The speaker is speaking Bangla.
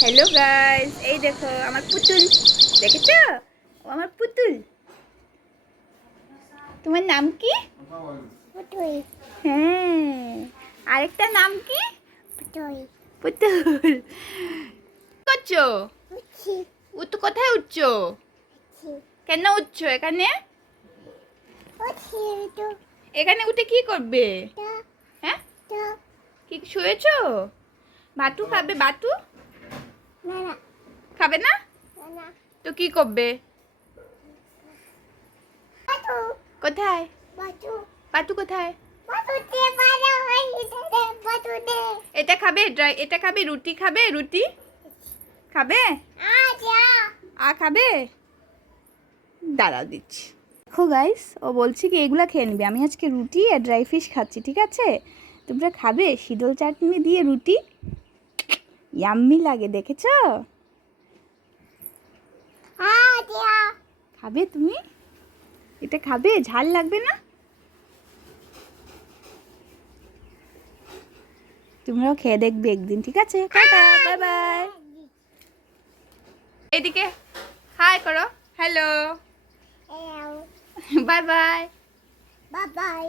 হ্যালো গাইস, এই দেখো আমার পুতুল। দেখেছো? ও আমার পুতুল। তোমার নাম কি? পুতুল। হ্যাঁ, আরেকটা নাম কি? পুতুল। পুতুল। করছো? উঠছি। তো কোথায় উঠছো? উঠছি। কেন উঠছো এখানে? উঠছি তো। এখানে উঠে কি করবে? তা হ্যাঁ, তা কি শুয়েছো? বাটু খাবে? বাটু না না খাবে না? না না। তো কি করবে? বাটু কোথায়? বাটু বাটু কোথায়? বাটু দে বাড়া হই দে বাটু দে। এটা খাবে? এটা খাবে? রুটি খাবে? রুটি খাবে? আজা খাবে? দাঁড়াও দিচ্ছি। দেখো গাইস, ও বলছে কি এগুলা খেয়ে নিবে। আমি আজকে রুটি আর ড্রাই ফিশ খাচ্ছি, ঠিক আছে? তোমরা খাবে শীতল চাটনি দিয়ে রুটি? ইয়াম্মি লাগে, দেখেছো? আজা খাবে তুমি? এটা খাবে? ঝাল লাগবে না? তোমরাও খেয়ে দেখবে একদিন, ঠিক আছে? Tata, bye bye. এদিকে হাই করো, হ্যালো, এও বাই বাই। Bye bye.